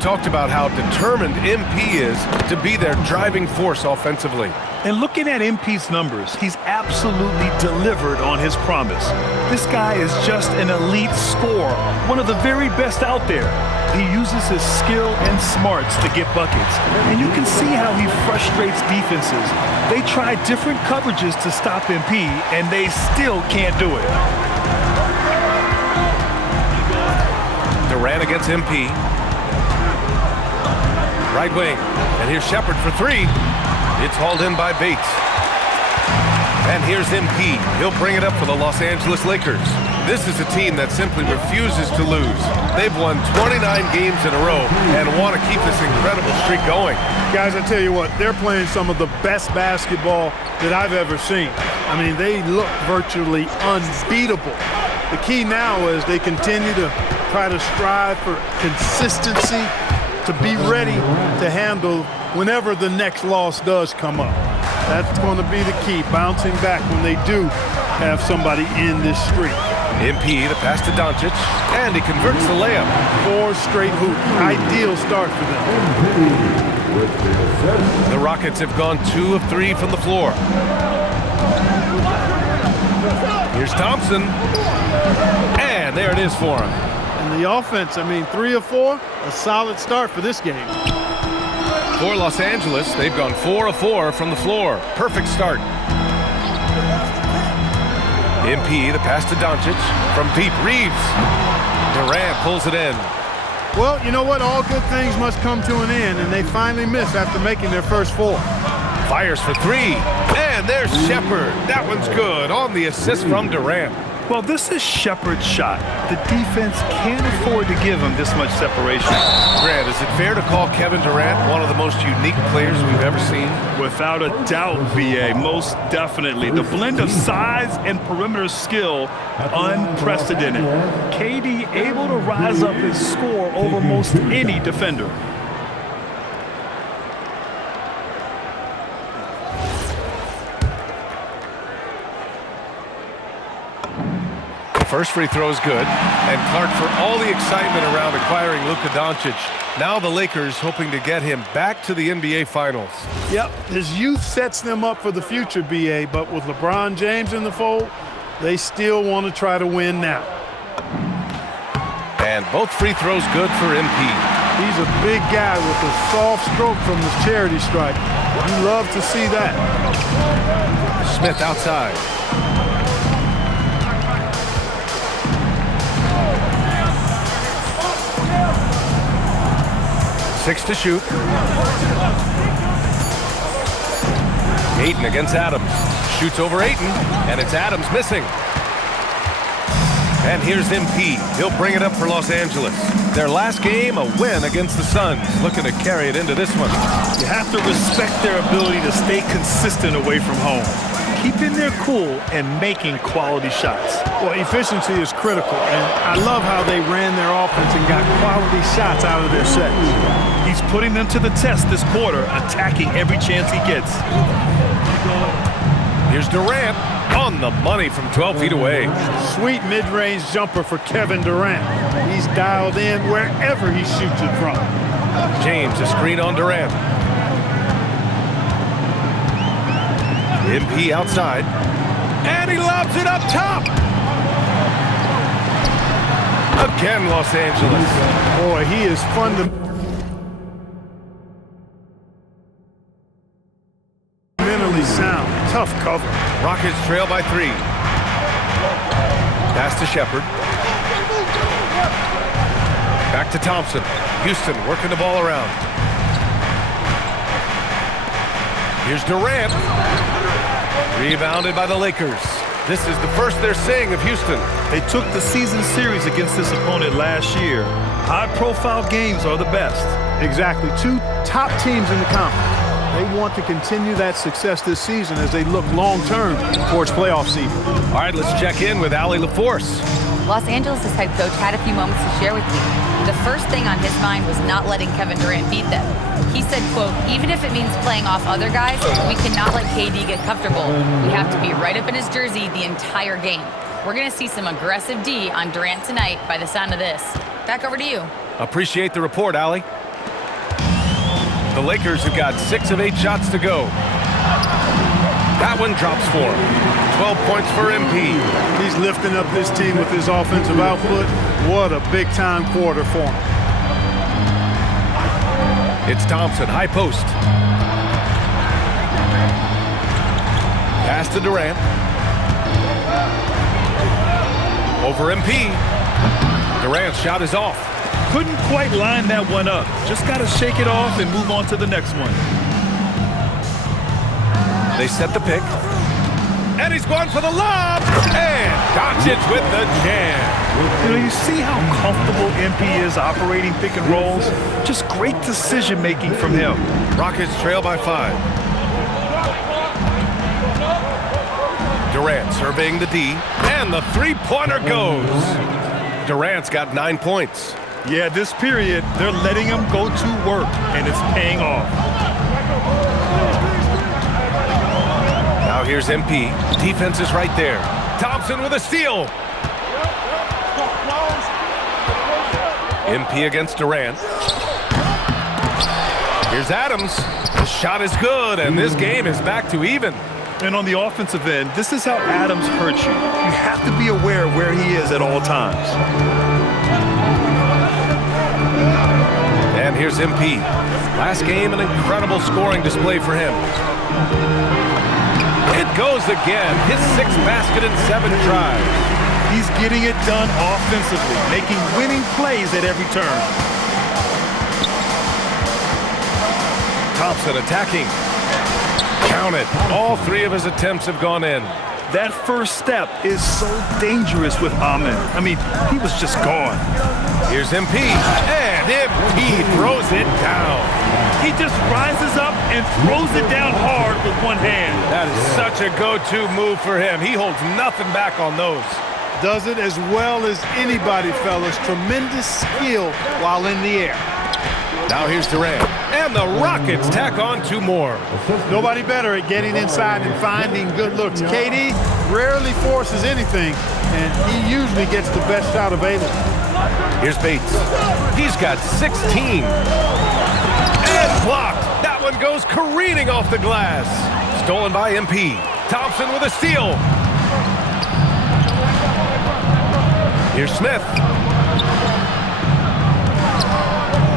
Talked about how determined MP is to be their driving force offensively. And looking at MP's numbers, he's absolutely delivered on his promise. This guy is just an elite scorer, one of the very best out there. He uses his skill and smarts to get buckets. And you can see how he frustrates defenses. They try different coverages to stop MP, and they still can't do it. Durant against MP. Right wing, and here's Shepard for three. It's hauled in by Bates. And here's MP. He'll bring it up for the Los Angeles Lakers. This is a team that simply refuses to lose. They've won 29 games in a row and want to keep this incredible streak going. Guys, I tell you what, they're playing some of the best basketball that I've ever seen. I mean, they look virtually unbeatable. The key now is they continue to try to strive for consistency, to be ready to handle whenever the next loss does come up. That's going to be the key, bouncing back when they do have somebody in this streak. MP, the pass to Doncic, and he converts the layup. 4 straight hoops, ideal start for them. The Rockets have gone 2 of 3 from the floor. Here's Thompson, and there it is for him. And the offense, I mean, 3 of 4, a solid start for this game. For Los Angeles, they've gone 4 of 4 from the floor. Perfect start. MP, the pass to Doncic from deep. Reeves. Durant pulls it in. Well, you know what? All good things must come to an end, and they finally miss after making their first 4. Fires for 3. And there's Shepard. That one's good on the assist from Durant. Well, this is Shepard's shot. The defense can't afford to give him this much separation. Grant, is it fair to call Kevin Durant one of the most unique players we've ever seen? Without a doubt, VA, most definitely. The blend of size and perimeter skill, unprecedented. KD able to rise up his score over most any defender. First free throw is good. And Clark, for all the excitement around acquiring Luka Doncic, now the Lakers hoping to get him back to the NBA Finals. Yep, his youth sets them up for the future, BA, but with LeBron James in the fold, they still want to try to win now. And both free throws good for MP. He's a big guy with a soft stroke from the charity stripe. You love to see that. Smith outside. 6 to shoot. Ayton against Adams. Shoots over Ayton, and it's Adams missing. And here's MP. He'll bring it up for Los Angeles. Their last game, a win against the Suns. Looking to carry it into this one. You have to respect their ability to stay consistent away from home, keeping their cool and making quality shots. Well, efficiency is critical, and I love how they ran their offense and got quality shots out of their sets. He's putting them to the test this quarter, attacking every chance he gets. Here's Durant on the money from 12 feet away. Sweet mid-range jumper for Kevin Durant. He's dialed in wherever he shoots it from. James, a screen on Durant. MP outside. And he lobs it up top. Again, Los Angeles. Boy, he is fundamentally sound. Tough cover. Rockets trail by 3. Pass to Shepard. Back to Thompson. Houston working the ball around. Here's Durant. Rebounded by the Lakers. This is the first they're seeing of Houston. They took the season series against this opponent last year. High-profile games are the best. Exactly. 2 top teams in the conference. They want to continue that success this season as they look long-term towards playoff season. All right, let's check in with Allie LaForce. Los Angeles' head coach had a few moments to share with me. The first thing on his mind was not letting Kevin Durant beat them. He said, quote, even if it means playing off other guys, we cannot let KD get comfortable. We have to be right up in his jersey the entire game. We're going to see some aggressive D on Durant tonight by the sound of this. Back over to you. Appreciate the report, Allie. The Lakers have got 6 of 8 shots to go. That one drops for him. 12 points for MP. He's lifting up this team with his offensive output. What a big-time quarter for him. It's Thompson, high post. Pass to Durant. Over MP. Durant's shot is off. Couldn't quite line that one up. Just got to shake it off and move on to the next one. They set the pick. And he's going for the lob. And Doncic with the jam. You know, you see how comfortable MP is operating pick and rolls? Just great decision-making from him. Rockets trail by 5. Durant surveying the D. And the three-pointer goes. Durant's got 9 points. Yeah, this period, they're letting him go to work, and it's paying off. Now here's MP. Defense is right there. Thompson with a steal. MP against Durant. Here's Adams. The shot is good, and this game is back to even. And on the offensive end, this is how Adams hurts you. You have to be aware of where he is at all times. And here's MP. Last game, an incredible scoring display for him. It goes again. His 6th basket in 7 tries. He's getting it done offensively, making winning plays at every turn. Thompson attacking. Count it. All 3 of his attempts have gone in. That first step is so dangerous with Ahmed. I mean, he was just gone. Here's MP. And MP throws it down. He just rises up and throws it down hard with one hand. That is such a go-to move for him. He holds nothing back on those. Does it as well as anybody, fellas. Tremendous skill while in the air. Now here's Durant. And the Rockets tack on 2 more. Nobody better at getting inside and finding good looks. KD rarely forces anything, and he usually gets the best shot available. Here's Bates. He's got 16. And blocked. That one goes careening off the glass. Stolen by MP. Thompson with a steal. Here's Smith.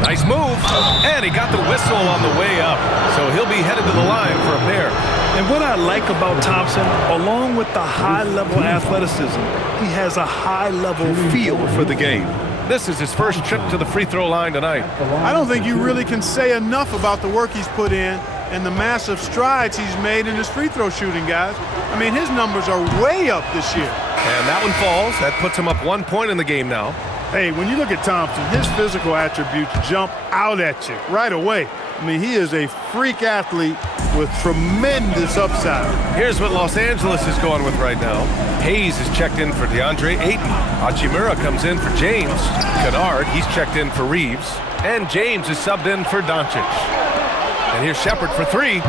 Nice move. And he got the whistle on the way up. So he'll be headed to the line for a pair. And what I like about Thompson, along with the high-level athleticism, he has a high-level feel for the game. This is his first trip to the free throw line tonight. I don't think you really can say enough about the work he's put in and the massive strides he's made in his free throw shooting, guys. I mean, his numbers are way up this year. And that one falls. That puts him up 1 point in the game now. Hey, when you look at Thompson, his physical attributes jump out at you right away. I mean, he is a freak athlete with tremendous upside. Here's what Los Angeles is going with right now. Hayes is checked in for DeAndre Ayton. Hachimura comes in for James. Kennard, he's checked in for Reeves. And James is subbed in for Doncic. And here's Shepherd for 3.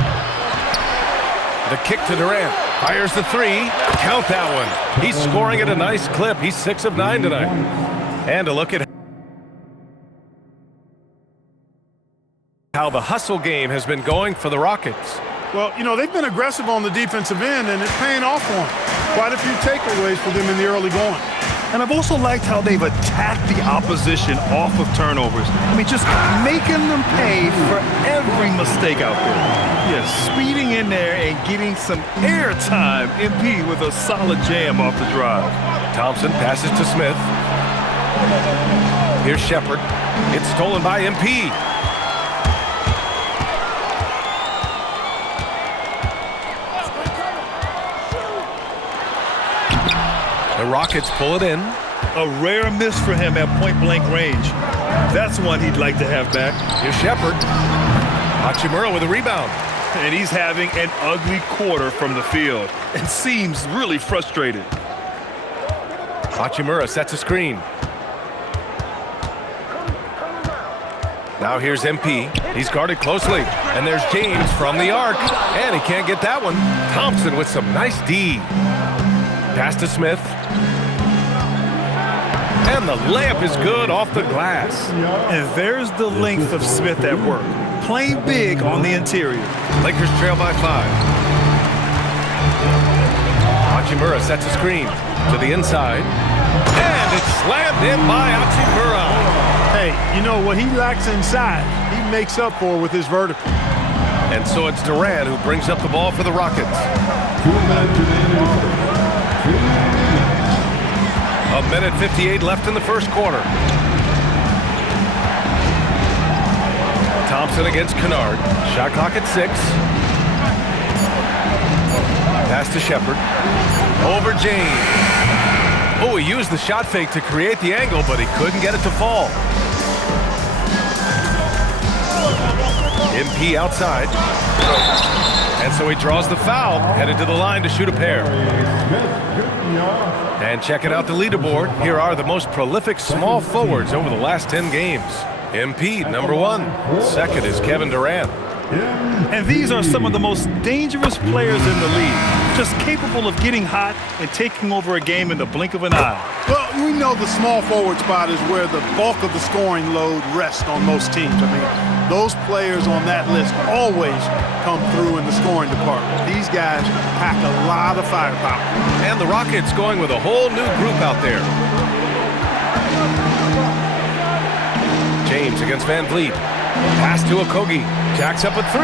The kick to Durant. Fires the 3. Count that one. He's scoring at a nice clip. He's 6 of 9 tonight. And a look at how the hustle game has been going for the Rockets. Well, you know, they've been aggressive on the defensive end, and it's paying off for them. Quite a few takeaways for them in the early going. And I've also liked how they've attacked the opposition off of turnovers. I mean, just making them pay for every mistake out there. Yeah, speeding in there and getting some airtime. MP with a solid jam off the drive. Thompson passes to Smith. Here's Shepherd. It's stolen by MP. The Rockets pull it in. A rare miss for him at point-blank range. That's one he'd like to have back. Here's Shepherd. Hachimura with a rebound. And he's having an ugly quarter from the field and seems really frustrated. Hachimura sets a screen. Now here's MP. He's guarded closely. And there's James from the arc. And he can't get that one. Thompson with some nice D. Pass to Smith. And the layup is good off the glass. And there's the length of Smith at work. playing big on the interior. Lakers trail by 5. Hachimura sets a screen to the inside. And it's slammed in by Hachimura. Hey, you know what he lacks inside, he makes up for with his vertical. And so it's Durant who brings up the ball for the Rockets. A minute 58 left in the first quarter. Thompson against Kennard. Shot clock at 6. Pass to Shepherd. Over James. Oh, he used the shot fake to create the angle, but he couldn't get it to fall. MP outside. And so he draws the foul, headed to the line to shoot a pair. And checking out the leaderboard, here are the most prolific small forwards over the last 10 games. MP, number 1. Second is Kevin Durant. And these are some of the most dangerous players in the league, just capable of getting hot and taking over a game in the blink of an eye. Well, we know the small forward spot is where the bulk of the scoring load rests on most teams. I mean, those players on that list always come through in the scoring department. These guys pack a lot of firepower. And the Rockets going with a whole new group out there. James against Van Vliet. Pass to Okogie. Jacks up a 3.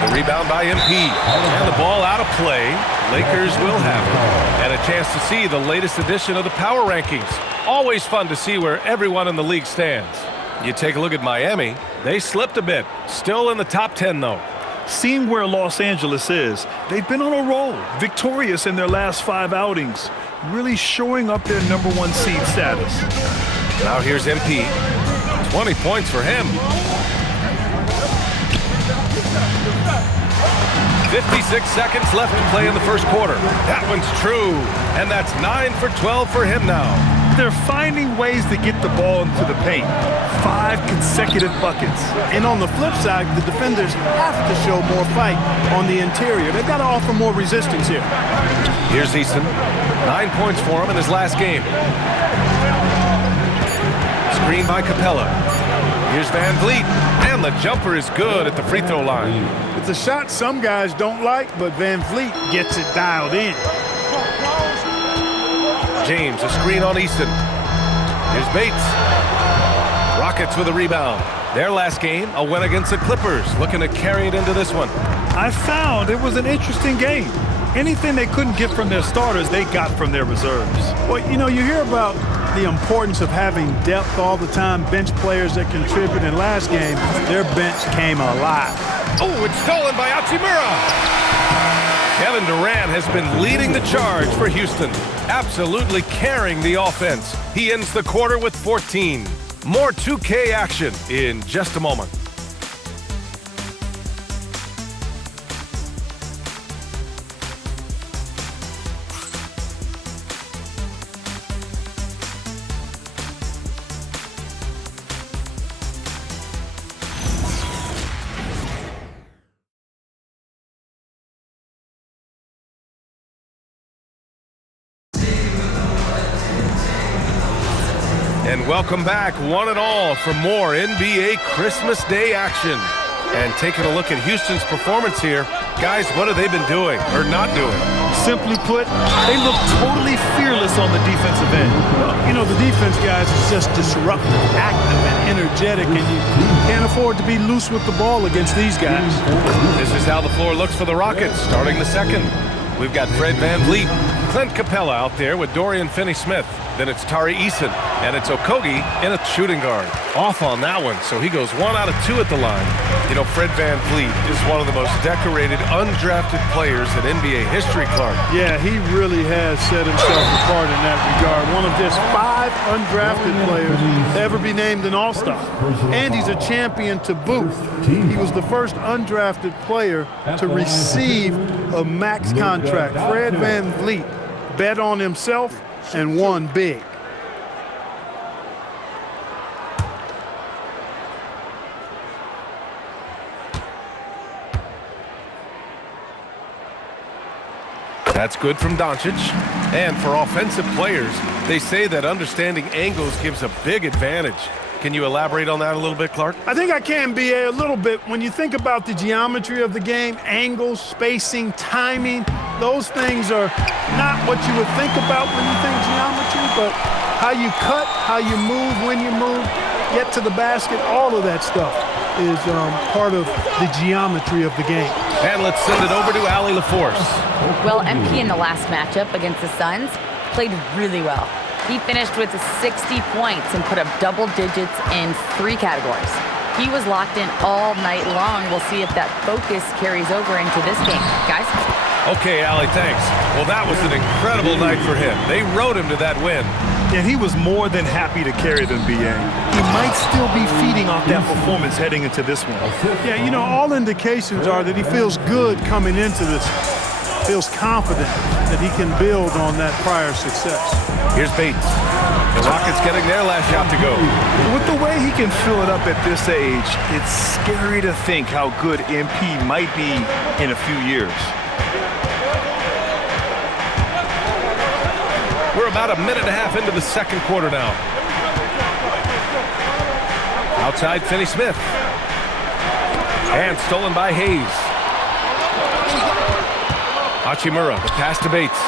The rebound by MP. And the ball out of play. Lakers will have it. And a chance to see the latest edition of the power rankings. Always fun to see where everyone in the league stands. You take a look at Miami. They slipped a bit. Still in the top 10, though. Seeing where Los Angeles is, they've been on a roll, victorious in their last 5 outings, really showing up their number 1 seed status. Now here's MP. 20 points for him. 56 seconds left to play in the first quarter. That one's true. And that's 9 for 12 for him now. They're finding ways to get the ball into the paint. 5 consecutive buckets. And on the flip side, the defenders have to show more fight on the interior. They've got to offer more resistance here. Here's Easton. 9 points for him in his last game. Screen by Capella. Here's Van Vliet. And the jumper is good at the free throw line. It's a shot some guys don't like, but Van Vliet gets it dialed in. James, a screen on Easton. Here's Bates. Rockets with a rebound. Their last game, a win against the Clippers, looking to carry it into this one. I found it was an interesting game. Anything they couldn't get from their starters, they got from their reserves. Well, you know, you hear about the importance of having depth all the time, bench players that contribute. In last game, their bench came alive. Oh, it's stolen by Hachimura. Kevin Durant has been leading the charge for Houston, absolutely carrying the offense. He ends the quarter with 14. More 2K action in just a moment. And welcome back, one and all, for more NBA Christmas Day action. And taking a look at Houston's performance here, guys, what have they been doing or not doing? Simply put, they look totally fearless on the defensive end. You know, the defense, guys, is just disruptive, active, and energetic, and you can't afford to be loose with the ball against these guys. This is how the floor looks for the Rockets, starting the second. We've got Fred Van Vliet, Clint Capella out there with Dorian Finney-Smith. Then it's Tari Eason, and it's Okogie in a shooting guard. Off on that one, so he goes 1 out of 2 at the line. You know, Fred Van Vliet is one of the most decorated, undrafted players in NBA history, Clark. Yeah, he really has set himself apart in that regard. One of just 5 undrafted players to ever be named an All-Star. And he's a champion to boot. He was the first undrafted player to receive a max contract. Fred Van Vliet bet on himself and won big. That's good from Doncic. And for offensive players, they say that understanding angles gives a big advantage. Can you elaborate on that a little bit, Clark? I think I can, B.A., a little bit. When you think about the geometry of the game, angles, spacing, timing, those things are not what you would think about when you think geometry, but how you cut, how you move, when you move, get to the basket, all of that stuff is part of the geometry of the game. And let's send it over to Allie LaForce. Well, MP in the last matchup against the Suns played really well. He finished with 60 points and put up double digits in 3 categories. He was locked in all night long. We'll see if that focus carries over into this game. Guys? Okay, Allie, thanks. Well, that was an incredible night for him. They rode him to that win. And he was more than happy to carry them, B.A. He might still be feeding off that performance heading into this one. Yeah, you know, all indications are that he feels good coming into this, feels confident that he can build on that prior success. Here's Bates. The Rockets getting their last shot to go. With the way he can fill it up at this age, it's scary to think how good MP might be in a few years. We're about a minute and a half into the second quarter now. Outside, Finney Smith. And stolen by Hayes. Hachimura, the pass to Bates.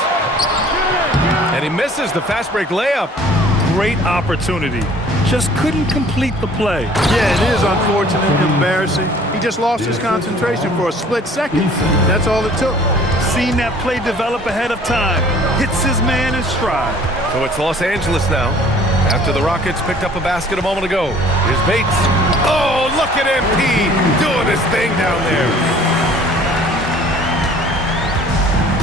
And he misses the fast break layup. Great opportunity. Just couldn't complete the play. Yeah, it is unfortunate and embarrassing. He just lost his concentration for a split second. That's all it took. Seen that play develop ahead of time. Hits his man in stride. So it's Los Angeles now. After the Rockets picked up a basket a moment ago. Here's Bates. Oh, look at MP doing his thing down there.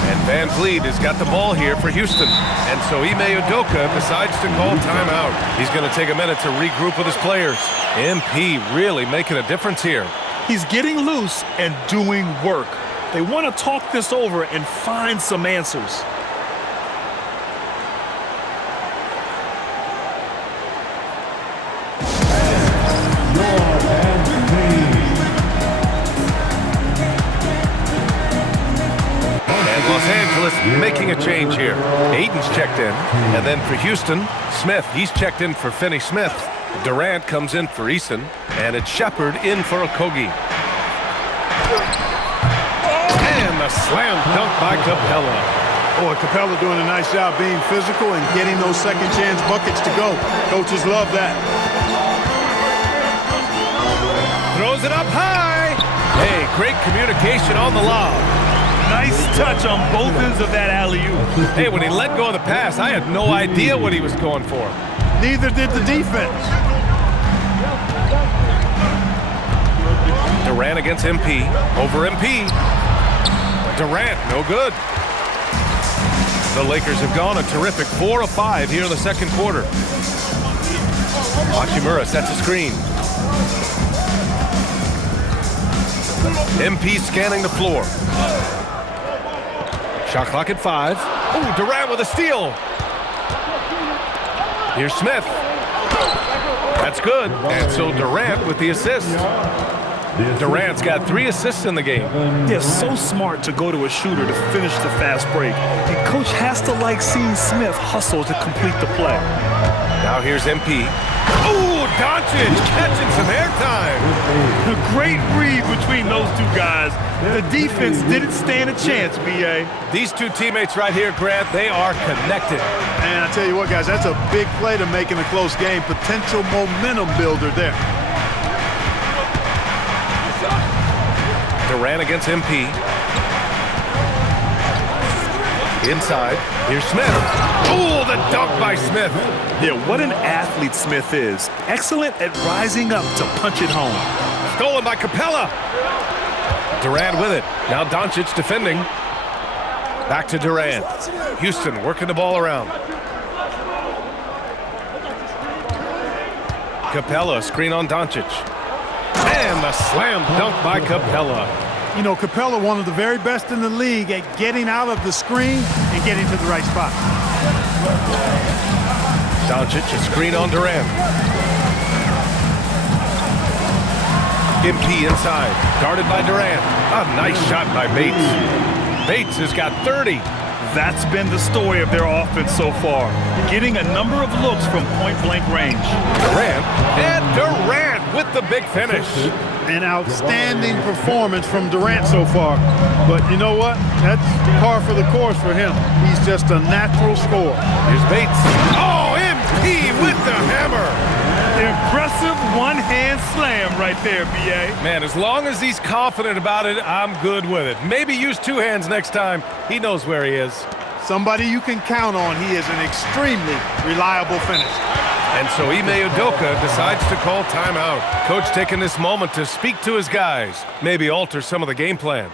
And Van Vliet has got the ball here for Houston. And so Ime Udoka decides to call timeout. He's going to take a minute to regroup with his players. MP really making a difference here. He's getting loose and doing work. They want to talk this over and find some answers. Los Angeles making a change here. Aiden's checked in. And then for Houston, Smith. He's checked in for Finney Smith. Durant comes in for Eason. And it's Shepard in for Okogie. And a slam dunk by Capella. Boy, Capella doing a nice job being physical and getting those second chance buckets to go. Coaches love that. Throws it up high. Hey, great communication on the lob. Nice touch on both ends of that alley-oop. Hey, when he let go of the pass, I had no idea what he was going for. Neither did the defense. Durant against MP. Over MP. Durant, no good. The Lakers have gone a terrific 4 of 5 here in the second quarter. Hachimura sets a screen. MP scanning the floor. Shot clock at 5. Ooh, Durant with a steal. Here's Smith. That's good. And so Durant with the assist. Durant's got 3 assists in the game. They're so smart to go to a shooter to finish the fast break. And coach has to like seeing Smith hustle to complete the play. Now here's MP. Ooh, Doncic catching some airtime. A great read between those two guys. The defense didn't stand a chance, B.A. These two teammates right here, Grant, they are connected. And I tell you what, guys, that's a big play to make in a close game. Potential momentum builder there. Durant against MP. Inside. Here's Smith. Ooh, the dunk by Smith. Yeah, what an athlete Smith is. Excellent at rising up to punch it home. Stolen by Capella. Durant with it. Now Doncic defending. Back to Durant. Houston working the ball around. Capella, screen on Doncic. And the slam dunk by Capella. You know, Capella, one of the very best in the league at getting out of the screen and getting to the right spot. Doncic, a screen on Durant. MP inside, guarded by Durant. A nice shot by Bates. Bates has got 30. That's been the story of their offense so far, getting a number of looks from point-blank range. Durant, and Durant with the big finish. An outstanding performance from Durant so far. But you know what? That's par for the course for him. He's just a natural scorer. Here's Bates. Oh, MP with the hammer. Impressive one-hand slam right there, B.A. Man, as long as he's confident about it, I'm good with it. Maybe use two hands next time. He knows where he is. Somebody you can count on. He is an extremely reliable finisher. And so Ime Udoka decides to call timeout. Coach taking this moment to speak to his guys, maybe alter some of the game plan.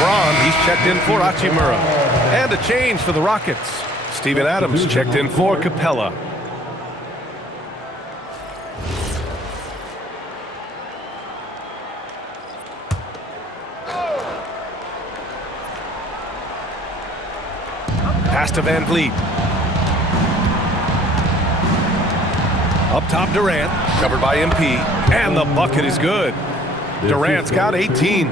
LeBron, he's checked in for Hachimura. And a change for the Rockets. Steven Adams checked in for Capella. Pass to Van Vliet. Up top, Durant, covered by MP, and the bucket is good. Durant's got 18.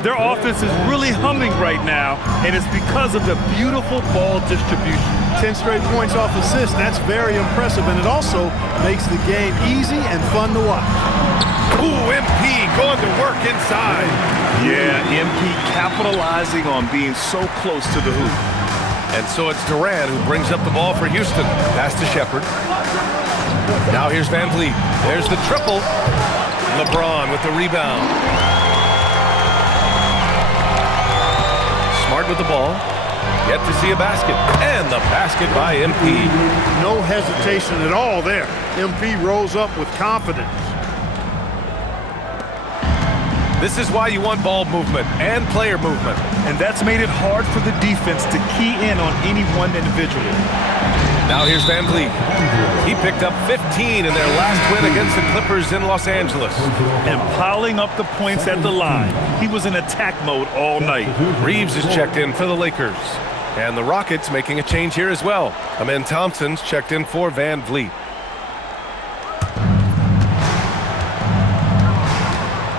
Their offense is really humming right now, and it's because of the beautiful ball distribution. 10 straight points off assists. That's very impressive, and it also makes the game easy and fun to watch. Ooh, MP going to work inside. Yeah, MP capitalizing on being so close to the hoop. And so it's Durant who brings up the ball for Houston. Pass to Shepherd. Now here's Van Vliet. There's the triple. LeBron with the rebound. Smart with the ball. Yet to see a basket. And the basket by MP. No hesitation at all there. MP rose up with confidence. This is why you want ball movement and player movement. And that's made it hard for the defense to key in on any one individual. Now here's Van Vliet. He picked up 15 in their last win against the Clippers in Los Angeles. And piling up the points at the line. He was in attack mode all night. Reeves is checked in for the Lakers. And the Rockets making a change here as well. Amen Thompson's checked in for Van Vliet.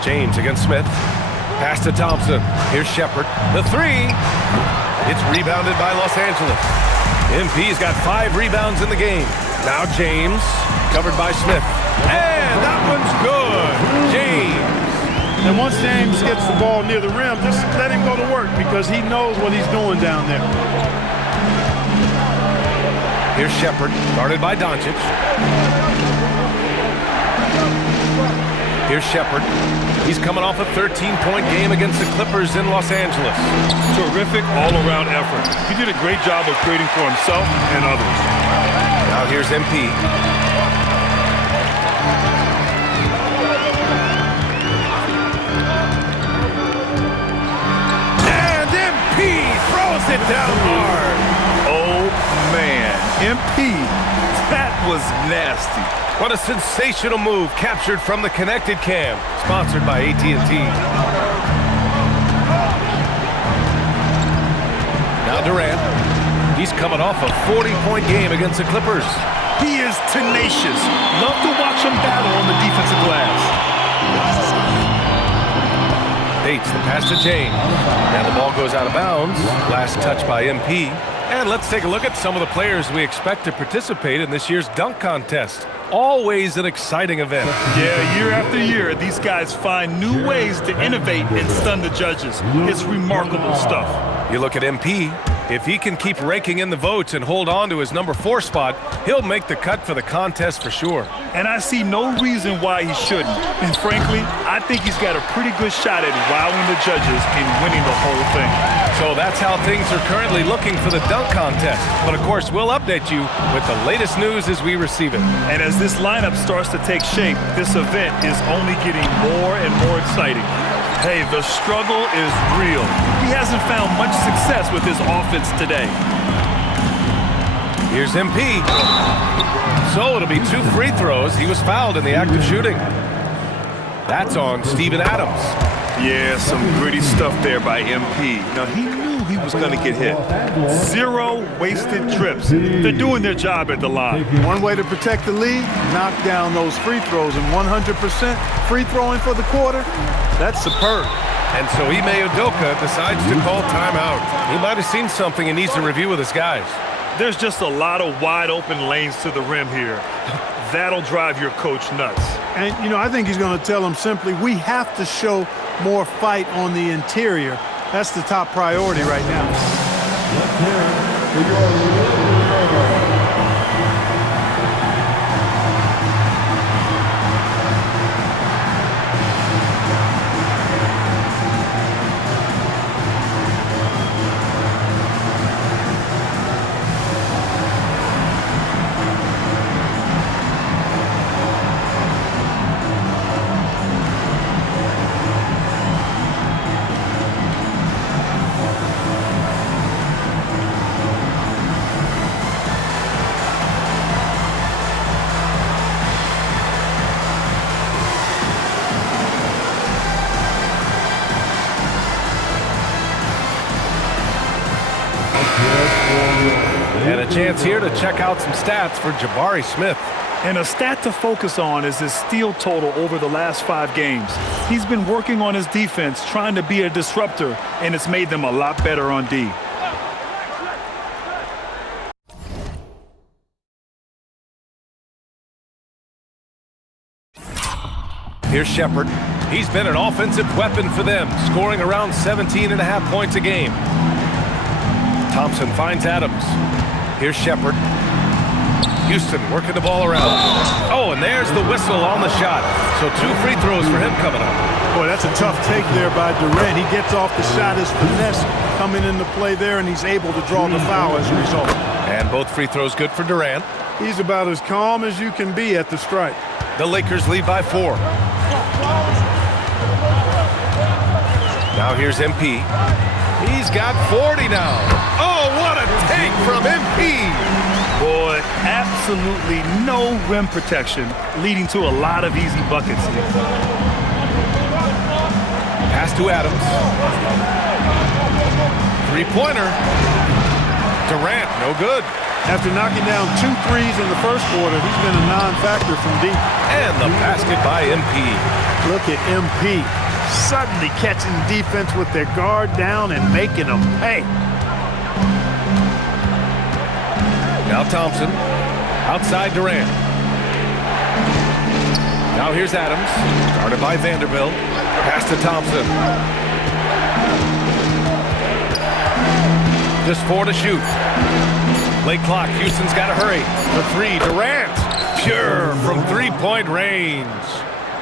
James against Smith. Pass to Thompson. Here's Shepherd. The three. It's rebounded by Los Angeles. MP's got 5 rebounds in the game. Now James, covered by Smith. And that one's good. James. And once James gets the ball near the rim, just let him go to work because he knows what he's doing down there. Here's Shepherd, guarded by Doncic. Here's Shepherd. He's coming off a 13-point game against the Clippers in Los Angeles. Terrific all-around effort. He did a great job of creating for himself and others. Now here's MP. And MP throws it down hard. Oh, man. MP, that was nasty. What a sensational move captured from the Connected Cam, sponsored by AT&T. Now Durant. He's coming off a 40-point game against the Clippers. He is tenacious. Love to watch him battle on the defensive glass. Bates, the pass to James. And the ball goes out of bounds. Last touch by MP. And let's take a look at some of the players we expect to participate in this year's dunk contest. Always an exciting event. Yeah, year after year, these guys find new ways to innovate and stun the judges. It's remarkable stuff. You look at MP. If he can keep raking in the votes and hold on to his number 4 spot, he'll make the cut for the contest for sure. And I see no reason why he shouldn't. And frankly, I think he's got a pretty good shot at wowing the judges and winning the whole thing. So that's how things are currently looking for the dunk contest. But of course, we'll update you with the latest news as we receive it. And as this lineup starts to take shape, this event is only getting more and more exciting. Hey, the struggle is real. He hasn't found much success with his offense today. Here's MP. So it'll be 2 free throws. He was fouled in the act of shooting. That's on Steven Adams. Yeah, some gritty stuff there by MP. Now, he knew he was going to get hit. 0 wasted trips. They're doing their job at the line. One way to protect the lead, knock down those free throws, and 100% free throwing for the quarter, that's superb. And so Ime Udoka decides to call timeout. He might have seen something and needs to review with his guys. There's just a lot of wide open lanes to the rim here. That'll drive your coach nuts. And, you know, I think he's going to tell them simply, we have to show more fight on the interior. That's the top priority right now. And a chance here to check out some stats for Jabari Smith. And a stat to focus on is his steal total over the last 5 games. He's been working on his defense, trying to be a disruptor, and it's made them a lot better on D. Here's Shepherd. He's been an offensive weapon for them, scoring around 17.5 points a game. Thompson finds Adams. Here's Shepherd. Houston working the ball around. Oh, and there's the whistle on the shot. So 2 free throws for him coming up. Boy, that's a tough take there by Durant. He gets off the shot, his finesse coming into play there, and he's able to draw the foul as a result. And both free throws good for Durant. He's about as calm as you can be at the strike. The Lakers lead by 4. Now here's MP. He's got 40 now. Oh, what a take from MP! Boy, absolutely no rim protection, leading to a lot of easy buckets. Pass to Adams. 3-pointer. Durant, no good. After knocking down 2 threes in the first quarter, he's been a non-factor from deep. And the basket by MP. Look at MP. Suddenly catching defense with their guard down and making them pay. Now Thompson, outside Durant. Now here's Adams, guarded by Vanderbilt. Pass to Thompson. Just 4 to shoot. Late clock, Houston's got to hurry. For 3, Durant, pure from 3-point range.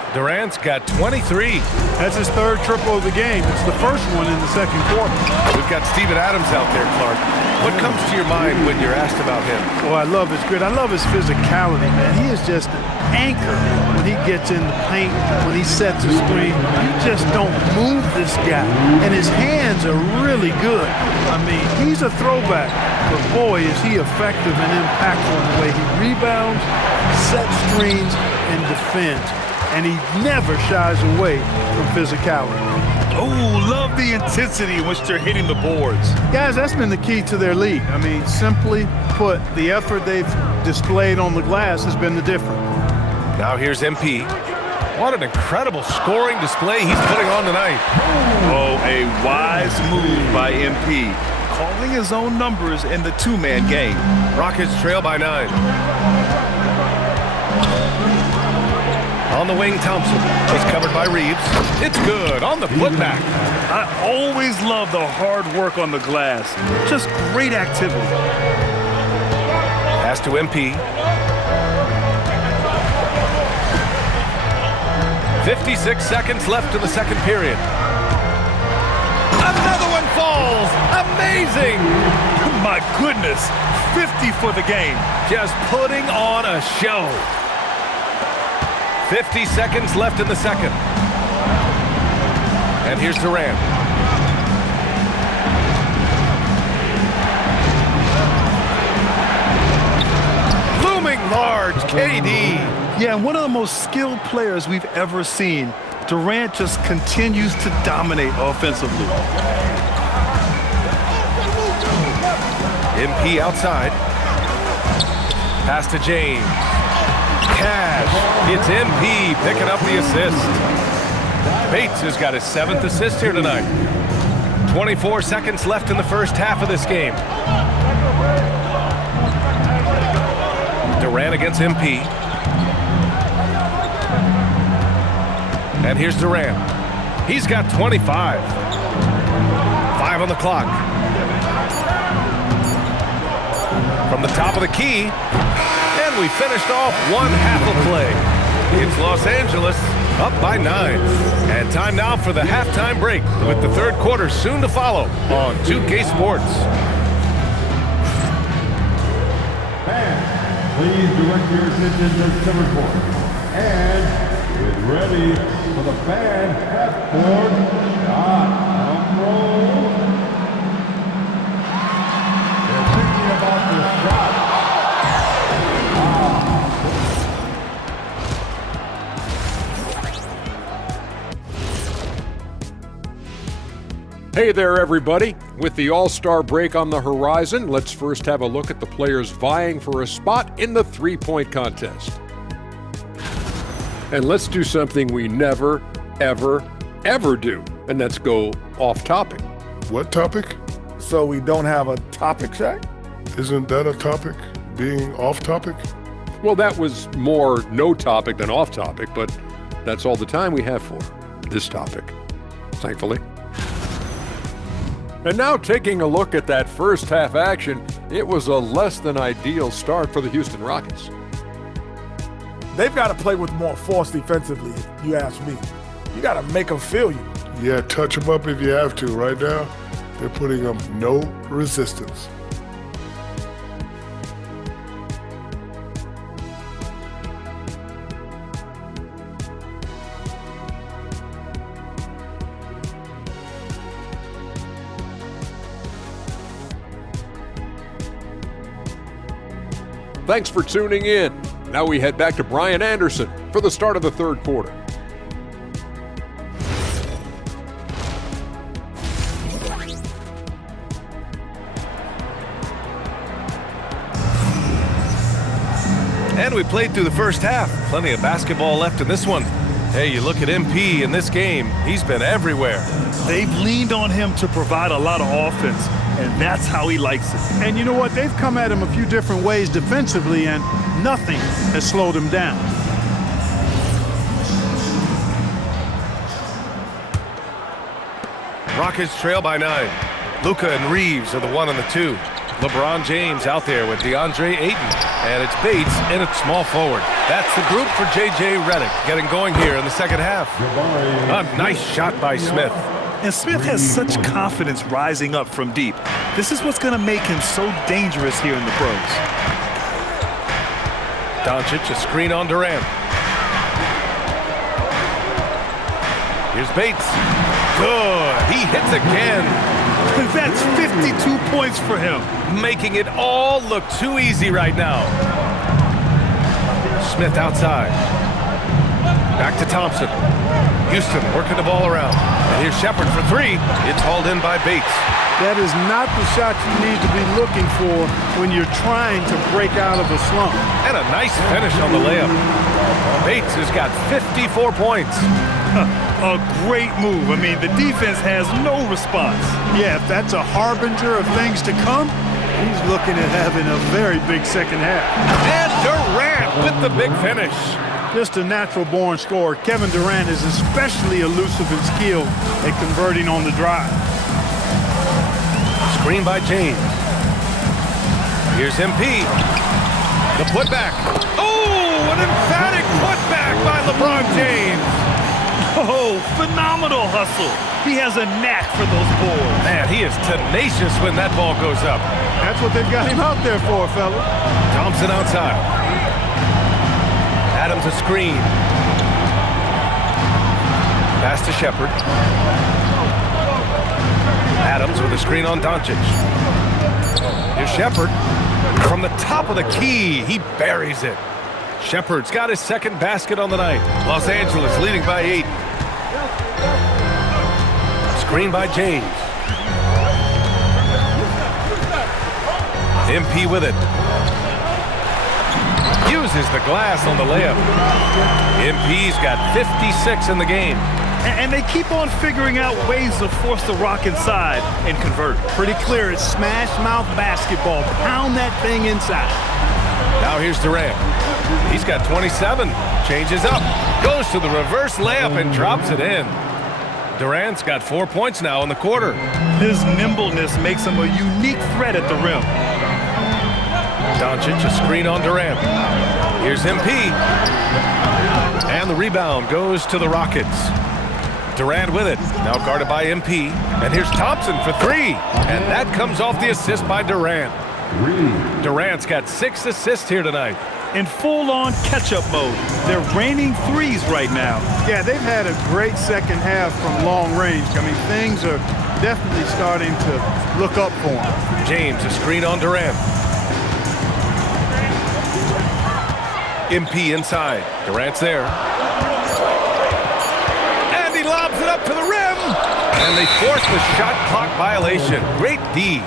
Durant's got 23. That's his 3rd triple of the game. It's the first one in the second quarter. We've got Steven Adams out there, Clark. What comes to your mind when you're asked about him? Well, I love his grit. I love his physicality, man. He is just an anchor when he gets in the paint, when he sets a screen. You just don't move this guy. And his hands are really good. I mean, he's a throwback. But boy, is he effective and impactful in the way he rebounds, sets screens, and defends. And he never shies away from physicality. Oh, love the intensity in which they're hitting the boards. Guys, that's been the key to their lead. I mean, simply put, the effort they've displayed on the glass has been the difference. Now here's MP. What an incredible scoring display he's putting on tonight. Oh, a wise move by MP, calling his own numbers in the 2-man game. Rockets trail by 9. On the wing, Thompson. He's covered by Reeves. It's good on the putback. I always love the hard work on the glass. Just great activity. Pass to MP. 56 seconds left in the second period. Another one falls. Amazing. My goodness, 50 for the game. Just putting on a show. 50 seconds left in the second. And here's Durant. Looming large, KD. Yeah, and one of the most skilled players we've ever seen. Durant just continues to dominate offensively. MP outside. Pass to James. Cash. It's MP picking up the assist. Bates has got his 7th assist here tonight. 24 seconds left in the first half of this game. Durant against MP. And here's Durant. He's got 25. 5 on the clock. From the top of the key. And we finished off one half of play. It's Los Angeles up by 9. And time now for the halftime break with the third quarter soon to follow on 2K Sports. Fans, please direct your attention to center court. And get ready for the fan half-court shot. Drum roll. They're thinking about the shot. Hey there, everybody. With the All-Star break on the horizon, let's first have a look at the players vying for a spot in the three-point contest. And let's do something we never, ever, ever do, and that's go off topic. What topic? So we don't have a topic, Shaq? Isn't that a topic? Being off topic? Well, that was more no topic than off topic, but that's all the time we have for this topic, thankfully. And now taking a look at that first half action, it was a less than ideal start for the Houston Rockets. They've got to play with more force defensively, if you ask me. You got to make them feel you. Yeah, touch them up if you have to. Right now, they're putting up no resistance. Thanks for tuning in. Now we head back to Brian Anderson for the start of the third quarter. And we played through the first half. Plenty of basketball left in this one. Hey, you look at MP in this game, he's been everywhere. They've leaned on him to provide a lot of offense, and that's how he likes it. And you know what? They've come at him a few different ways defensively, and nothing has slowed him down. Rockets trail by 9. Luka and Reeves are the 1 and the 2. LeBron James out there with DeAndre Ayton. And it's Bates in at small forward. That's the group for J.J. Redick getting going here in the second half. A nice shot by Smith. And Smith has such confidence rising up from deep. This is what's going to make him so dangerous here in the pros. Doncic, a screen on Durant. Here's Bates. Good. He hits again. That's 52 points for him. Making it all look too easy right now. Smith outside. Back to Thompson. Houston working the ball around. And here's Shepard for 3. It's hauled in by Bates. That is not the shot you need to be looking for when you're trying to break out of a slump. And a nice finish on the layup. Bates has got 54 points. A great move. I mean, the defense has no response. Yeah, if that's a harbinger of things to come, he's looking at having a very big second half. And Durant with the big finish. Just a natural-born scorer. Kevin Durant is especially elusive and skilled at converting on the drive. Screen by James. Here's MP. The putback. Oh, an emphatic putback by LeBron James. Oh, phenomenal hustle. He has a knack for those boards. Man, he is tenacious when that ball goes up. That's what they've got him out there for, fella. Thompson outside. Adams a screen. Pass to Shepherd. Adams with a screen on Doncic. Here's Shepherd. From the top of the key, he buries it. Shepherd's got his second basket on the night. Los Angeles leading by 8. Screen by James. MP with it. Uses the glass on the layup. MP's got 56 in the game. And they keep on figuring out ways to force the Rock inside and convert. Pretty clear. It's smash mouth basketball. Pound that thing inside. Now here's Durant. He's got 27. Changes up. Goes to the reverse layup and drops it in. Durant's got 4 points now in the quarter. His nimbleness makes him a unique threat at the rim. Doncic a screen on Durant. Here's MP. And the rebound goes to the Rockets. Durant with it. Now guarded by MP. And here's Thompson for 3. And that comes off the assist by Durant. Durant's got 6 assists here tonight. In full-on catch-up mode. They're raining threes right now. Yeah, they've had a great second half from long range. I mean, things are definitely starting to look up for him. James a screen on Durant. MP inside. Durant's there. And he lobs it up to the rim. And they force the shot clock violation. Great D.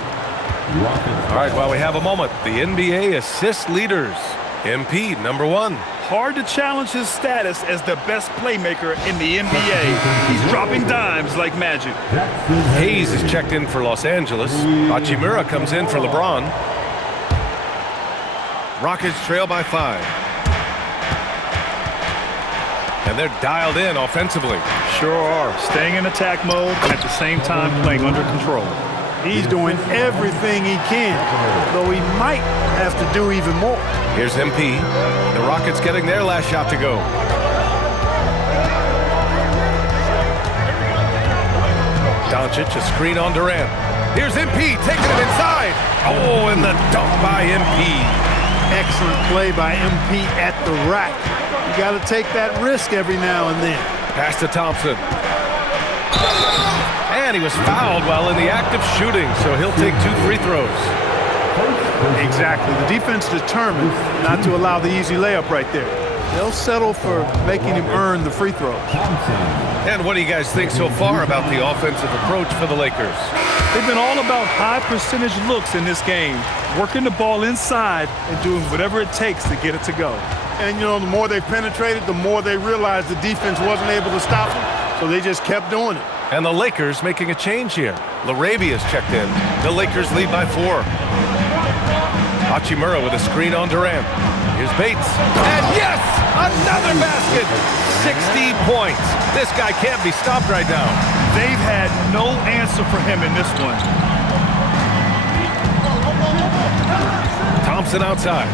All right, while we have a moment, the NBA assist leaders. MP, number 1. Hard to challenge his status as the best playmaker in the NBA. He's dropping dimes like magic. Hayes is checked in for Los Angeles. Hachimura comes in for LeBron. Rockets trail by 5. And they're dialed in offensively. Sure are. Staying in attack mode and at the same time playing under control. He's doing everything he can, though he might have to do even more. Here's MP. The Rockets getting their last shot to go. Doncic a screen on Durant. Here's MP taking it inside. Oh, and the dunk by MP. Excellent play by MP at the rack. You got to take that risk every now and then. Pass to Thompson. And he was fouled while in the act of shooting, so he'll take 2 free throws. Exactly. The defense determined not to allow the easy layup right there. They'll settle for making him earn the free throws. And what do you guys think so far about the offensive approach for the Lakers? They've been all about high percentage looks in this game, working the ball inside and doing whatever it takes to get it to go. And, you know, the more they penetrated, the more they realized the defense wasn't able to stop them, so they just kept doing it. And the Lakers making a change here. LaRabia's checked in. The Lakers lead by 4. Hachimura with a screen on Durant. Here's Bates. And yes! Another basket! 60 points. This guy can't be stopped right now. They've had no answer for him in this one. Thompson outside.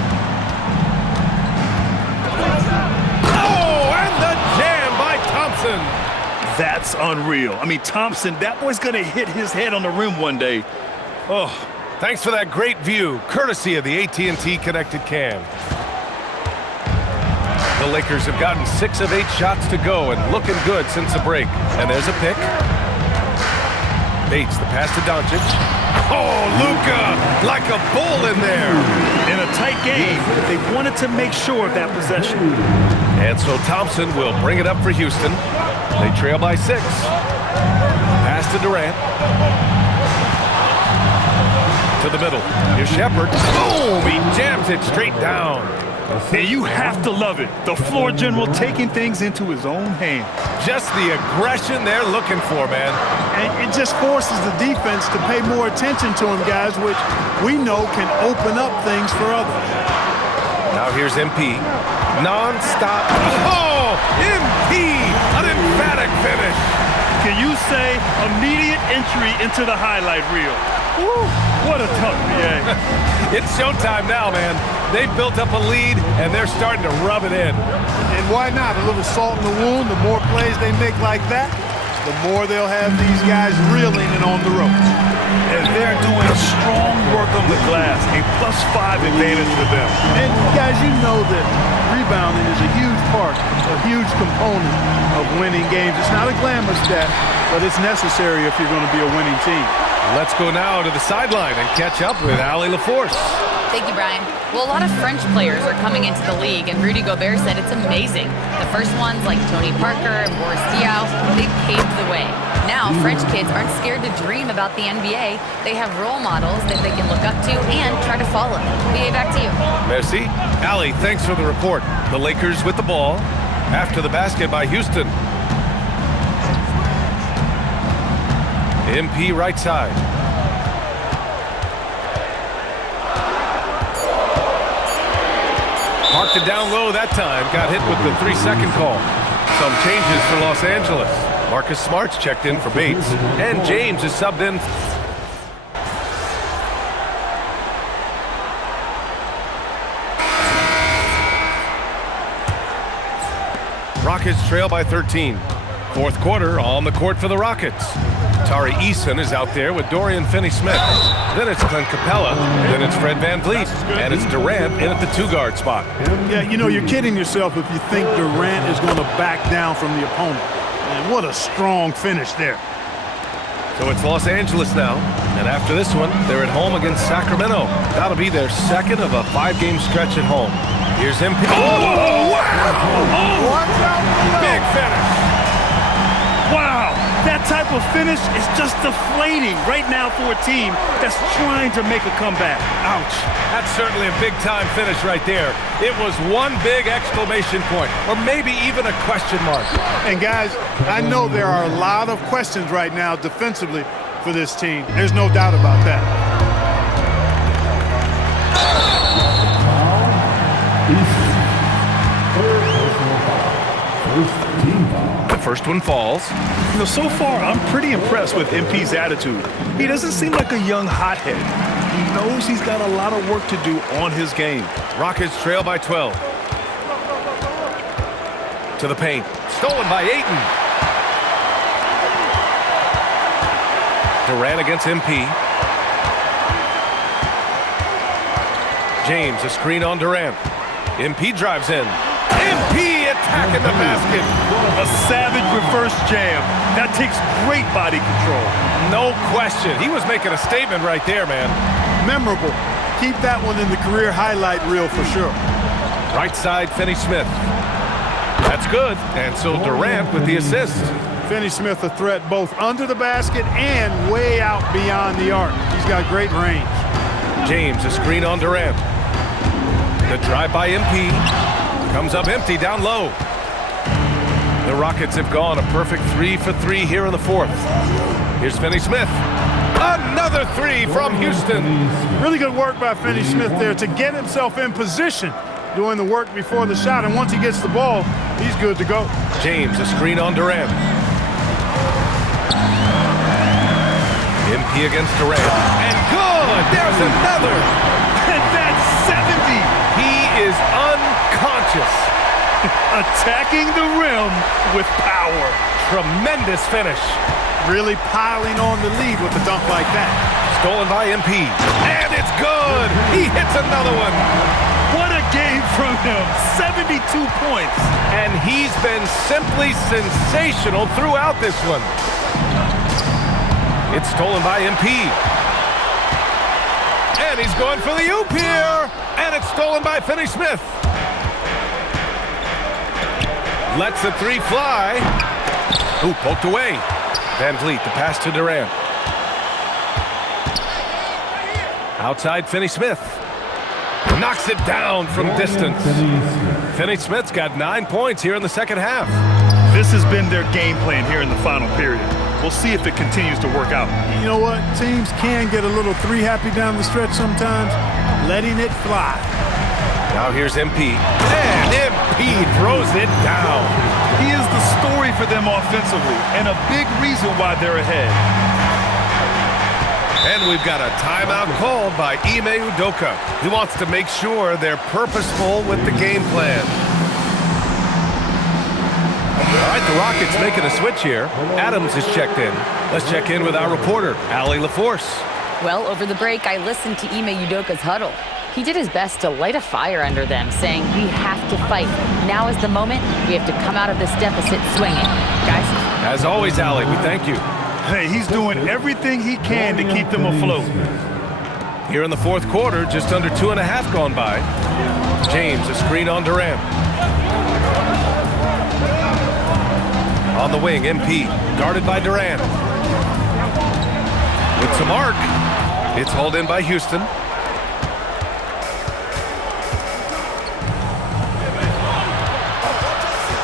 Oh, and the jam by Thompson. That's unreal. I mean, Thompson, that boy's going to hit his head on the rim one day. Oh. Thanks for that great view, courtesy of the AT&T Connected Cam. The Lakers have gotten 6 of 8 shots to go and looking good since the break. And there's a pick. Bates, the pass to Doncic. Oh, Luka, like a bull in there. In a tight game, they wanted to make sure of that possession. And so Thompson will bring it up for Houston. They trail by 6. Pass to Durant. To the middle. Here's Shepherd. Boom! He jams it straight down. And you have to love it. The floor general taking things into his own hands. Just the aggression they're looking for, man. And it just forces the defense to pay more attention to him, guys, which we know can open up things for others. Now here's MP. Non-stop. Oh, MP, an emphatic finish. Can you say immediate entry into the highlight reel? Woo, what a tough PA. It's showtime now, man. They've built up a lead, and they're starting to rub it in. And why not? A little salt in the wound. The more plays they make like that, the more they'll have these guys reeling and on the ropes. And they're doing strong work on the glass, a +5 advantage for them. And guys, you know that rebounding is a huge part, a huge component of winning games. It's not a glamorous stat, but it's necessary if you're going to be a winning team. Let's go now to the sideline and catch up with Allie LaForce. Thank you, Brian. Well, a lot of French players are coming into the league, and Rudy Gobert said it's amazing. The first ones, like Tony Parker and Boris Diaw, they paved the way. Now, French kids aren't scared to dream about the NBA. They have role models that they can look up to and try to follow. BA, back to you. Merci. Allie, thanks for the report. The Lakers with the ball after the basket by Houston. MP right side. Marked it down low that time. Got hit with the 3-second call. Some changes for Los Angeles. Marcus Smart's checked in for Bates. And James is subbed in. Rockets trail by 13. Fourth quarter on the court for the Rockets. Tari Eason is out there with Dorian Finney-Smith. Then it's Clint Capella. Then it's Fred VanVleet. And it's Durant in at the 2-guard spot. Yeah, you know, you're kidding yourself if you think Durant is going to back down from the opponent. And what a strong finish there. So it's Los Angeles now. And after this one, they're at home against Sacramento. That'll be their second of a 5-game stretch at home. Here's MP. Oh, wow! Big finish. Wow, that type of finish is just deflating right now for a team that's trying to make a comeback. Ouch. That's certainly a big-time finish right there. It was one big exclamation point, or maybe even a question mark. And guys, I know there are a lot of questions right now defensively for this team. There's no doubt about that. The first one falls. You know, so far, I'm pretty impressed with MP's attitude. He doesn't seem like a young hothead. He knows he's got a lot of work to do on his game. Rockets trail by 12. To the paint. Stolen by Ayton. Durant against MP. James, a screen on Durant. MP drives in. MP attacking the basket. A savage reverse jam. That takes great body control. No question. He was making a statement right there, man. Memorable. Keep that one in the career highlight reel for sure. Right side, Finney-Smith. That's good. And so Durant with the assist. Finney-Smith a threat both under the basket and way out beyond the arc. He's got great range. James, a screen on Durant. The drive by MP. Comes up empty down low. The Rockets have gone a perfect 3 for 3 here in the fourth. Here's Finney-Smith. Another 3 from Houston. Really good work by Finney-Smith there to get himself in position, doing the work before the shot. And once he gets the ball, he's good to go. James, a screen on Durant. MP against Durant. And good! There's another! And that's 70! He is unconscious. Attacking the rim with power. Tremendous finish. Really piling on the lead with a dunk like that. Stolen by MP. And it's good! He hits another one. What a game from him. 72 points. And he's been simply sensational throughout this one. It's stolen by MP. And he's going for the oop here. And it's stolen by Finney-Smith. Lets the 3 fly. Ooh, poked away. VanVleet, the pass to Durant. Outside Finney-Smith. Knocks it down from distance. Finney-Smith's got 9 points here in the second half. This has been their game plan here in the final period. We'll see if it continues to work out. You know what? Teams can get a little 3 happy down the stretch sometimes. Letting it fly. Now here's MP. And MP throws it down. He is the story for them offensively and a big reason why they're ahead. And we've got a timeout called by Ime Udoka. He wants to make sure they're purposeful with the game plan. All right, the Rockets making a switch here. Adams is checked in. Let's check in with our reporter, Allie LaForce. Well, over the break, I listened to Ime Udoka's huddle. He did his best to light a fire under them, saying, we have to fight. Now is the moment. We have to come out of this deficit swinging. Guys? As always, Allie, we thank you. Hey, he's doing everything he can to keep them afloat. Here in the fourth quarter, just under 2.5 gone by. James, a screen on Durant. On the wing, MP, guarded by Durant. With some arc. It's hauled in by Houston.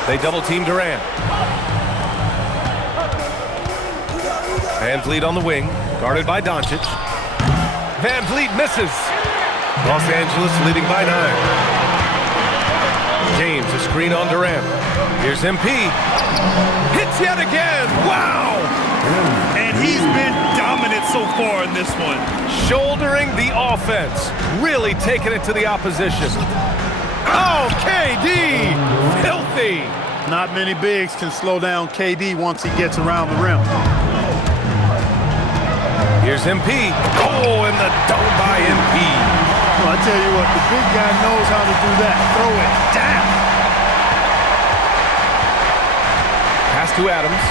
They double-team Durant. Van Vliet on the wing, guarded by Doncic. Van Vliet misses. Los Angeles leading by 9. James, a screen on Durant. Here's MP. Hits yet again. Wow! And he's been dominant so far in this one. Shouldering the offense. Really taking it to the opposition. Oh, KD! Filthy! Not many bigs can slow down KD once he gets around the rim. Here's MP. Oh, and the dunk by MP. Well, I tell you what, the big guy knows how to do that. Throw it down. Pass to Adams.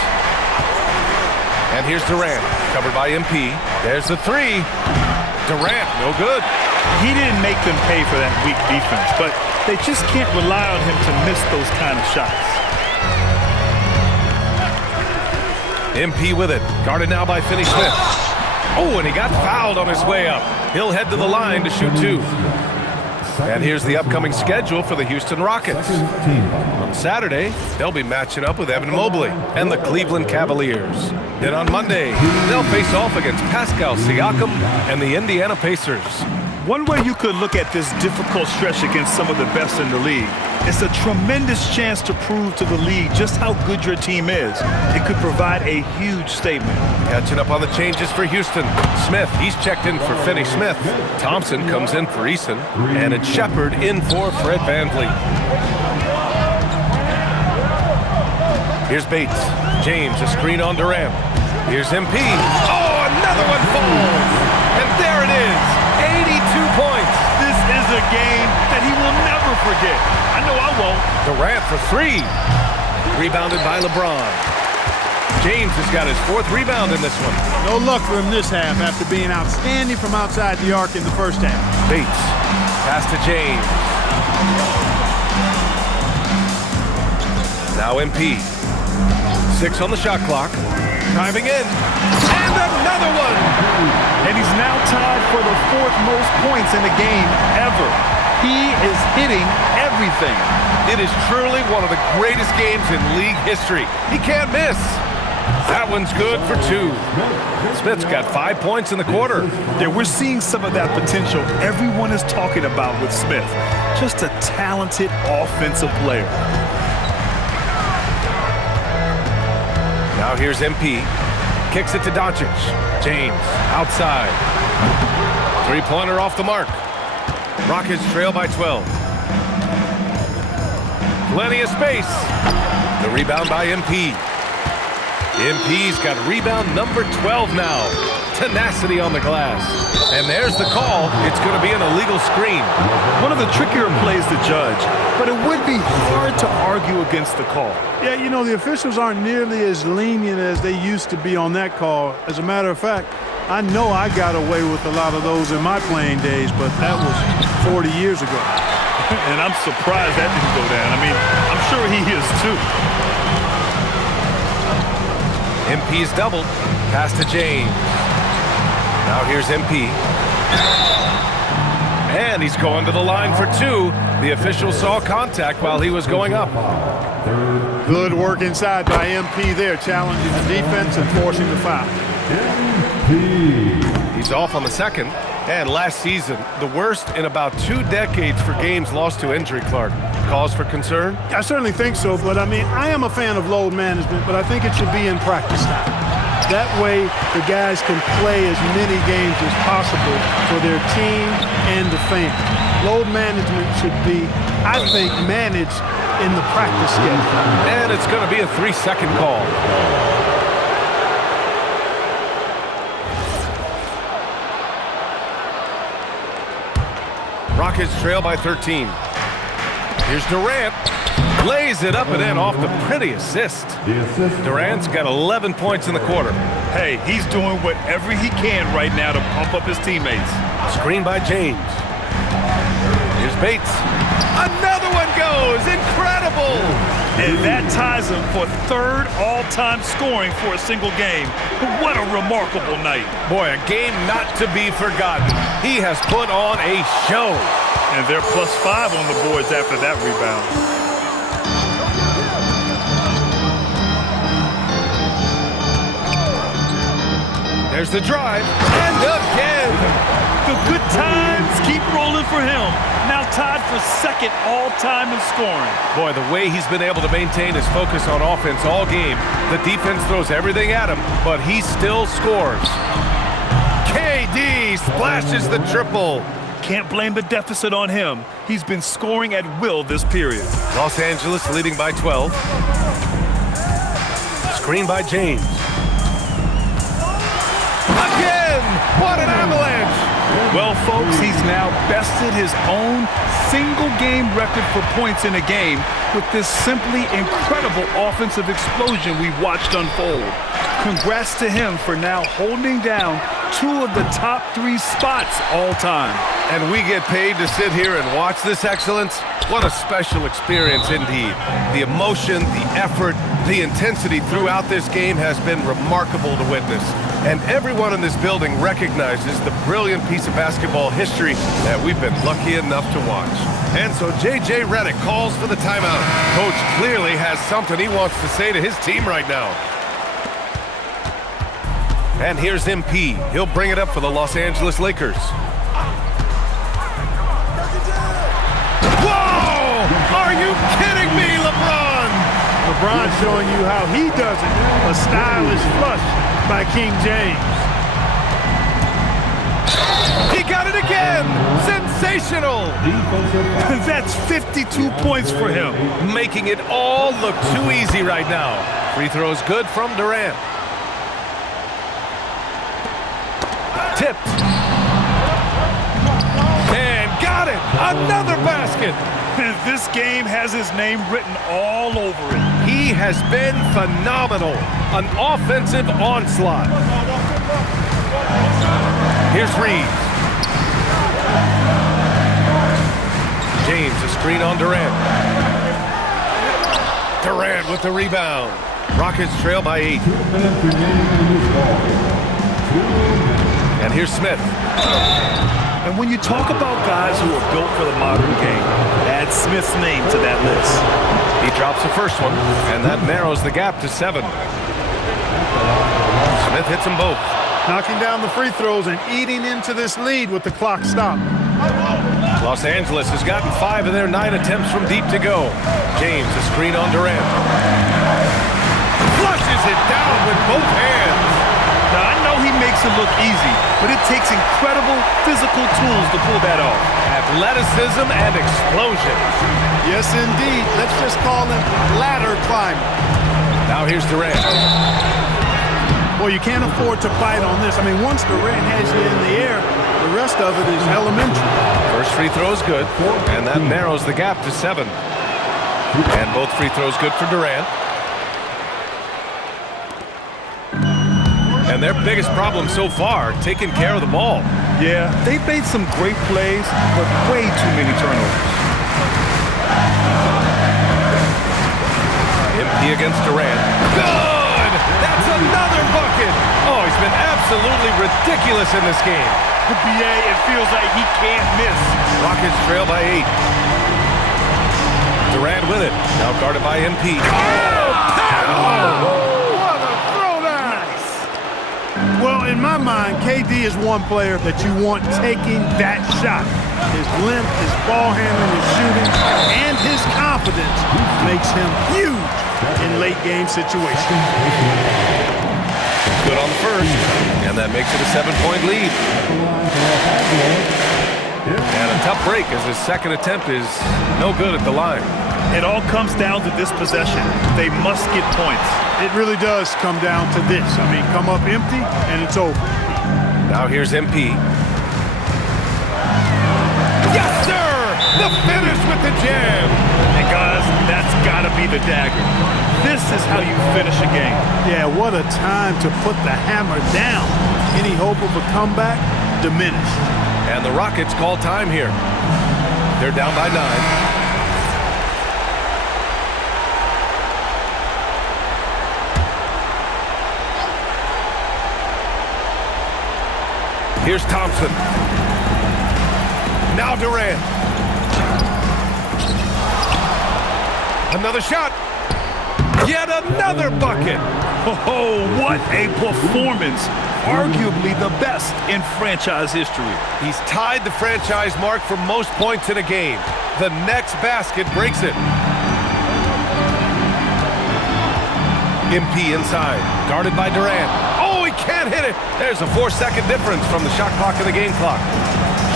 And here's Durant, covered by MP. There's the three. Durant, no good. He didn't make them pay for that weak defense, but they just can't rely on him to miss those kind of shots. MP with it, guarded now by Finney Smith. Oh, and he got fouled on his way up. He'll head to the line to shoot 2. And here's the upcoming schedule for the Houston Rockets. On Saturday, they'll be matching up with Evan Mobley and the Cleveland Cavaliers. Then on Monday, they'll face off against Pascal Siakam and the Indiana Pacers. One way you could look at this difficult stretch against some of the best in the league, it's a tremendous chance to prove to the league just how good your team is. It could provide a huge statement. Catching up on the changes for Houston. Smith, he's checked in for Finney Smith. Thompson comes in for Eason. And it's Shepard in for Fred VanVleet. Here's Bates. James, a screen on Durant. Here's MP. Oh, another one falls. And there it is. 82 points. This is a game that he will never forget. I know I won't. Durant for 3. Rebounded by LeBron. James has got his 4th rebound in this one. No luck for him this half after being outstanding from outside the arc in the first half. Bates. Pass to James. Now MP. 6 on the shot clock. Timing in. And another one! And he's now tied for the 4th most points in the game ever. He is hitting everything. It is truly one of the greatest games in league history. He can't miss. That one's good for 2. Smith's got 5 points in the quarter. Yeah, we're seeing some of that potential everyone is talking about with Smith. Just a talented offensive player. Now here's MP. Kicks it to Doncic. James, outside. 3-pointer off the mark. Rockets trail by 12. Plenty of space. The rebound by MP. MP's got rebound number 12 now. Tenacity on the glass. And there's the call. It's going to be an illegal screen. One of the trickier plays to judge, but it would be hard to argue against the call. Yeah, you know, the officials aren't nearly as lenient as they used to be on that call. As a matter of fact, I know I got away with a lot of those in my playing days, but that was 40 years ago. And I'm surprised that didn't go down. I mean, I'm sure he is too. MP's doubled. Pass to James. Now here's MP. And he's going to the line for 2. The official saw contact while he was going up. Good work inside by MP there, challenging the defense and forcing the foul. He He's off on the second. And last season, the worst in about 2 decades for games lost to injury, Clark. Cause for concern? I certainly think so, but I mean, I am a fan of load management, but I think it should be in practice time. That way, the guys can play as many games as possible for their team and the fans. Load management should be, I think, managed in the practice schedule. And it's going to be a 3-second call. Rockets trail by 13. Here's Durant. Lays it up and in off the pretty assist. Durant's got 11 points in the quarter. Hey, he's doing whatever he can right now to pump up his teammates. Screen by James. Here's Bates. Another one goes. Incredible. And that ties him for 3rd all-time scoring for a single game. What a remarkable night. Boy, a game not to be forgotten. He has put on a show. And they're +5 on the boards after that rebound. There's the drive. And again. The good times keep rolling for him. Now tied for 2nd all-time in scoring. Boy, the way he's been able to maintain his focus on offense all game. The defense throws everything at him, but he still scores. KD splashes the triple. Can't blame the deficit on him. He's been scoring at will this period. Los Angeles leading by 12. Screen by James. Again! What an avalanche! Well, folks, he's now bested his own single-game record for points in a game with this simply incredible offensive explosion we watched unfold. Congrats to him for now holding down 2 of the top 3 spots all time. And we get paid to sit here and watch this excellence? What a special experience indeed. The emotion, the effort, the intensity throughout this game has been remarkable to witness. And everyone in this building recognizes the brilliant piece of basketball history that we've been lucky enough to watch. And so J.J. Redick calls for the timeout. Coach clearly has something he wants to say to his team right now. And here's MP. He'll bring it up for the Los Angeles Lakers. Whoa! Are you kidding me, LeBron? LeBron showing you how he does it. A stylish flush by King James. He got it again! Sensational! That's 52 points for him. Making it all look too easy right now. Free throw's good from Durant. Tipped. And got it! Another basket! This game has his name written all over it. He has been phenomenal. An offensive onslaught. Here's Reeves. James, a screen on Durant. Durant with the rebound. Rockets trail by 8. And here's Smith. And when you talk about guys who are built for the modern game, add Smith's name to that list. He drops the first one, and that narrows the gap to 7. Smith hits them both. Knocking down the free throws and eating into this lead with the clock stopped. Los Angeles has gotten 5 of their 9 attempts from deep to go. James, a screen on Durant. Flushes it down with both hands. Now, I know he makes it look easy, but it takes incredible physical tools to pull that off. Athleticism and explosion. Yes, indeed. Let's just call him ladder climber. Now here's Durant. Well, you can't afford to bite on this. I mean, once Durant has you in the air, the rest of it is elementary. First free throw is good, and that narrows the gap to 7. And both free throws good for Durant. And their biggest problem so far, taking care of the ball. Yeah, they've made some great plays, but way too many turnovers. MP against Durant. Good! That's another bucket! Oh, he's been absolutely ridiculous in this game. BA, it feels like he can't miss. Rockets trail by 8. Durant with it. Now guarded by MP. Oh! Well, in my mind, KD is one player that you want taking that shot. His length, his ball handling, his shooting, and his confidence makes him huge in late game situations. Good on the first, and that makes it a 7-point lead. And a tough break as his second attempt is no good at the line. It all comes down to this possession. They must get points. It really does come down to this. I mean, come up empty, and it's over. Now here's MP. Yes, sir! The finish with the jam! And guys, that's got to be the dagger. This is how you finish a game. Yeah, what a time to put the hammer down. Any hope of a comeback diminished. And the Rockets call time here. They're down by 9. Here's Thompson. Now Durant. Another shot. Yet another bucket. Oh, what a performance. Arguably the best in franchise history. He's tied the franchise mark for most points in a game. The next basket breaks it. MP inside, guarded by Durant. Oh, he can't hit it. There's a 4-second difference from the shot clock and the game clock.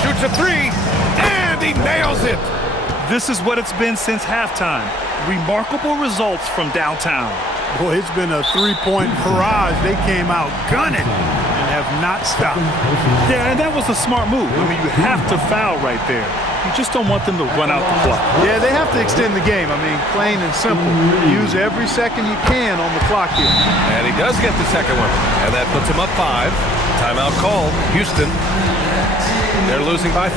Shoots a 3, and he nails it. This is what it's been since halftime. Remarkable results from downtown. Boy, it's been a three-point barrage. They came out gunning and have not stopped. Yeah, and that was a smart move. I mean, you have to foul right there. You just don't want them to run out the clock. Yeah, they have to extend the game. I mean, plain and simple. Use every second you can on the clock here. And he does get the second one. And that puts him up 5. Timeout called. Houston. They're losing by 5.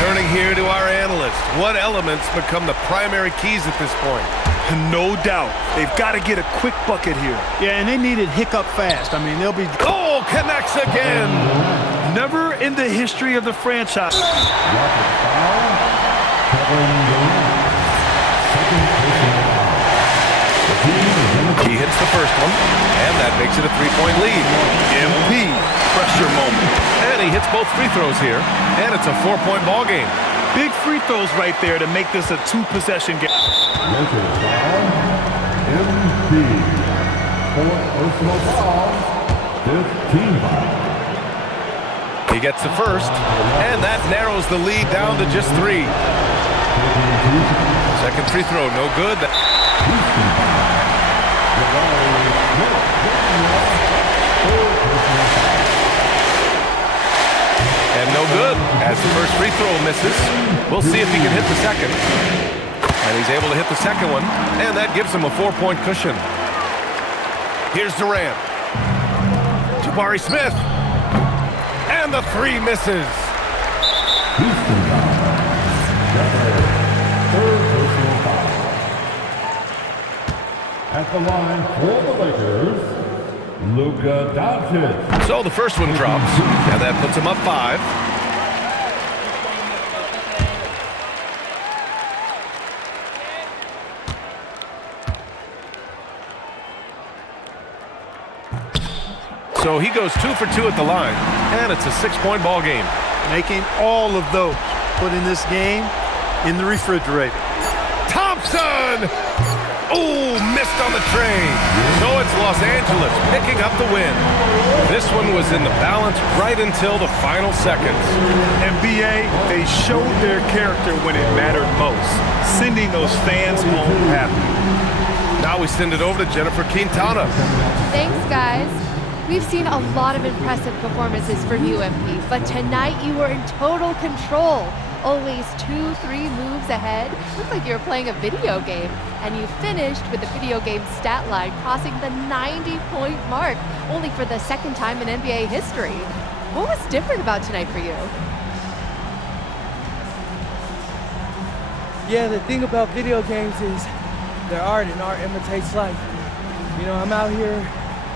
Turning here to our analyst. What elements become the primary keys at this point? No doubt. They've got to get a quick bucket here. Yeah, and they need it hiccup fast. I mean, they'll be... Oh, connects again. Never in the history of the franchise. He hits the first one, and that makes it a 3-point lead. MP, pressure moment. And he hits both free throws here, and it's a 4-point ball game. Big free throws right there to make this a 2-possession game. MP. Fourth personal foul. 15 foul. He gets the first, and that narrows the lead down to just 3. Second free throw, no good. And no good, as the first free throw misses. We'll see if he can hit the second. And he's able to hit the second one, and that gives him a 4-point cushion. Here's Durant. Jabari Smith. And the 3 misses. Houston foul. Third personal foul. At the line for the Lakers, Luka Doncic. So the first one drops, and that puts him up 5. So he goes 2 for 2 at the line, and it's a 6-point ball game. Making all of those. Putting this game in the refrigerator. Thompson! Oh, missed on the train. So it's Los Angeles picking up the win. This one was in the balance right until the final seconds. NBA, they showed their character when it mattered most, sending those fans home happy. Now we send it over to Jennifer Quintana. Thanks, guys. We've seen a lot of impressive performances from you, MP, but tonight you were in total control. Always 2-3 moves ahead. Looked like you were playing a video game. And you finished with the video game stat line crossing the 90-point mark, only for the second time in NBA history. What was different about tonight for you? Yeah, the thing about video games is they're art, and art imitates life. You know, I'm out here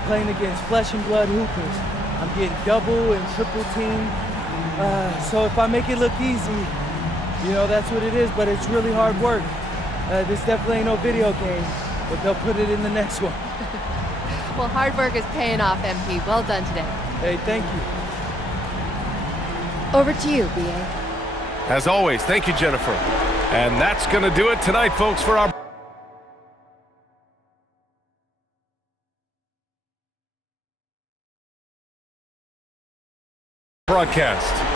playing against flesh and blood hoopers. I'm getting double and triple teamed. So if I make it look easy, you know, that's what it is, but it's really hard work. This definitely ain't no video game, but they'll put it in the next one. Well, hard work is paying off, MP. Well done today. Hey, thank you. Over to you, BA. As always, thank you, Jennifer. And that's going to do it tonight, folks, for our broadcast.